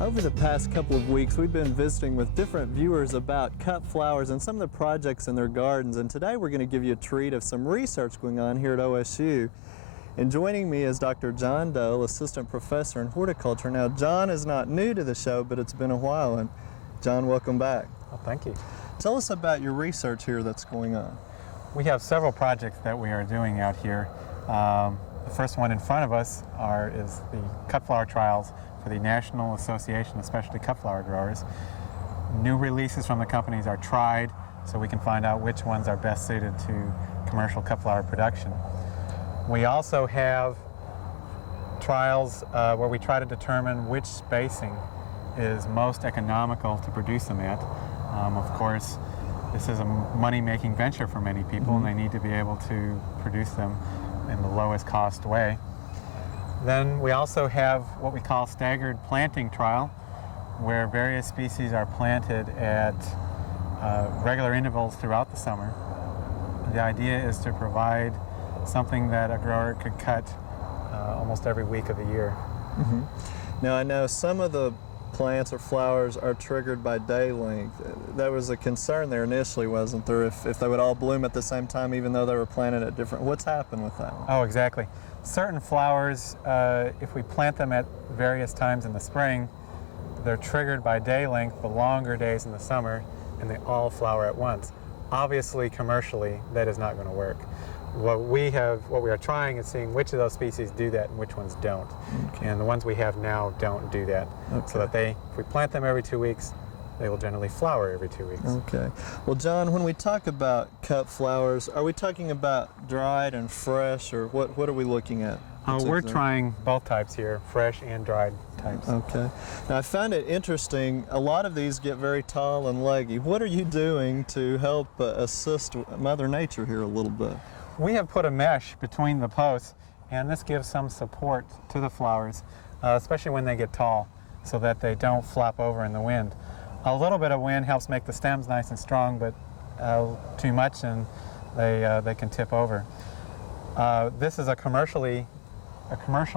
Over the past couple of weeks, we've been visiting with different viewers about cut flowers and some of the projects in their gardens. And today we're going to give you a treat of some research going on here at OSU. And joining me is Dr. John Dole, Assistant Professor in Horticulture. Now, John is not new to the show, but it's been a while. And John, welcome back. Well, thank you. Tell us about your research here that's going on. We have several projects that we are doing out here. The first one in front of us is the Cut Flower Trials for the National Association of Specialty Cut Flower Growers. New releases from the companies are tried so we can find out which ones are best suited to commercial cut flower production. We also have trials where we try to determine which spacing is most economical to produce them at. Of course, this is a money-making venture for many people, and they need to be able to produce them in the lowest cost way. Then we also have what we call staggered planting trial, where various species are planted at regular intervals throughout the summer. The idea is to provide something that a grower could cut almost every week of the year. Now, I know some of the plants or flowers are triggered by day length. That was a concern there initially, wasn't there? If they would all bloom at the same time, even though they were planted at different. What's happened with that one? Oh, exactly. Certain flowers, if we plant them at various times in the spring, they're triggered by day length, the longer days in the summer, and they all flower at once. Obviously, commercially, that is not going to work. What we are trying is seeing which of those species do that and which ones don't. Okay. And the ones we have now don't do that. Okay. So that if we plant them every 2 weeks, they will generally flower every 2 weeks. Okay. Well, John, when we talk about cut flowers, are we talking about dried and fresh, or what are we looking at? We're trying both types here, fresh and dried types. Okay. Now, I found it interesting. A lot of these get very tall and leggy. What are you doing to help assist Mother Nature here a little bit? We have put a mesh between the posts, and this gives some support to the flowers, especially when they get tall, so that they don't flop over in the wind. A little bit of wind helps make the stems nice and strong, but too much and they can tip over. This is a commercial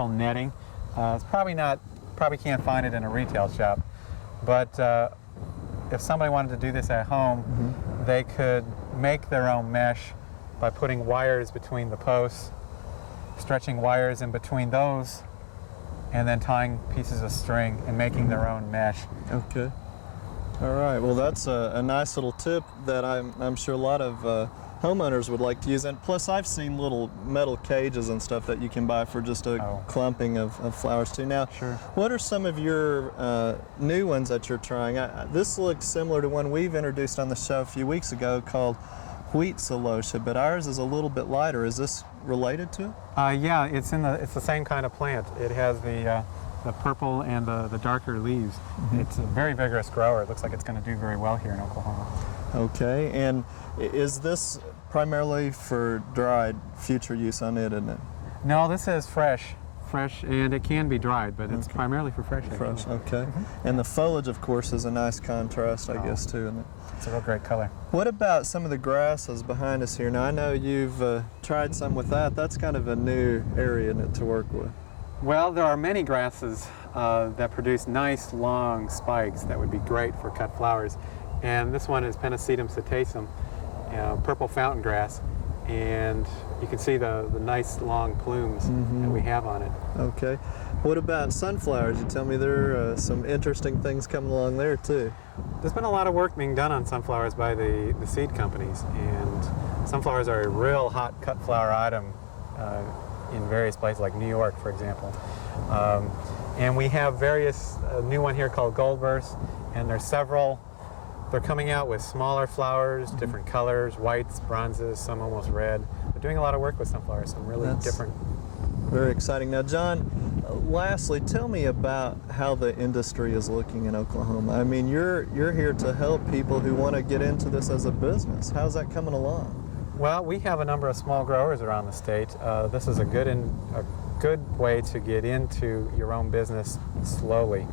netting. It's probably can't find it in a retail shop, but if somebody wanted to do this at home, they could make their own mesh by putting wires between the posts, stretching wires in between those, and then tying pieces of string and making their own mesh. Okay. All right. Well, that's a nice little tip that I'm sure a lot of homeowners would like to use. And plus, I've seen little metal cages and stuff that you can buy for just a clumping of flowers too. Now, sure. What are some of your new ones that you're trying? This looks similar to one we've introduced on the show a few weeks ago called wheat celosia, but ours is a little bit lighter. Is this related to it? Yeah, it's the same kind of plant. It has the purple and the darker leaves. It's a very vigorous grower. It looks like it's going to do very well here in Oklahoma. Okay, and is this primarily for dried future use on it, isn't it? No, this is fresh, and it can be dried, but it's primarily for fresh. Fresh, okay. And the foliage, of course, is a nice contrast, I guess, too, isn't it? It's a real great color. What about some of the grasses behind us here? Now, I know you've tried some with that. That's kind of a new area, isn't it, to work with? Well, there are many grasses that produce nice long spikes that would be great for cut flowers. And this one is Pennisetum cetacum, purple fountain grass. And you can see the nice long plumes that we have on it. Okay. What about sunflowers? You tell me there are some interesting things coming along there too. There's been a lot of work being done on sunflowers by the seed companies, and sunflowers are a real hot cut flower item in various places like New York, for example. And we have various, a new one here called Goldburst, and there's several. They're coming out with smaller flowers, different colors, whites, bronzes, some almost red. They're doing a lot of work with sunflowers, some really different. Very exciting. Now, John, lastly, tell me about how the industry is looking in Oklahoma. I mean, you're here to help people who want to get into this as a business. How's that coming along? Well, we have a number of small growers around the state. This is a good way to get into your own business slowly.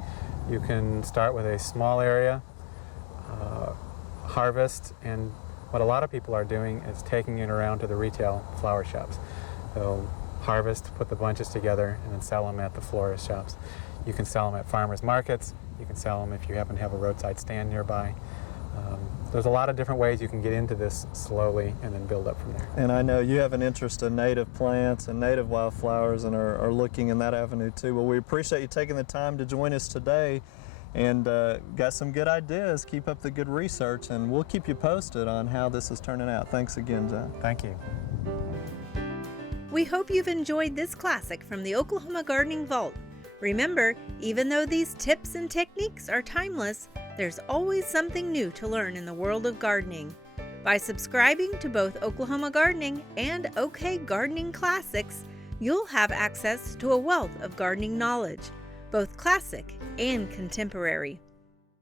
You can start with a small area, harvest, and what a lot of people are doing is taking it around to the retail flower shops. They'll harvest, put the bunches together, and then sell them at the florist shops. You can sell them at farmers markets. You can sell them if you happen to have a roadside stand nearby. There's a lot of different ways you can get into this slowly and then build up from there. And I know you have an interest in native plants and native wildflowers and are looking in that avenue too. Well, we appreciate you taking the time to join us today and got some good ideas. Keep up the good research and we'll keep you posted on how this is turning out. Thanks again, John. Thank you. We hope you've enjoyed this classic from the Oklahoma Gardening Vault. Remember, even though these tips and techniques are timeless, there's always something new to learn in the world of gardening. By subscribing to both Oklahoma Gardening and OK Gardening Classics, you'll have access to a wealth of gardening knowledge, both classic and contemporary.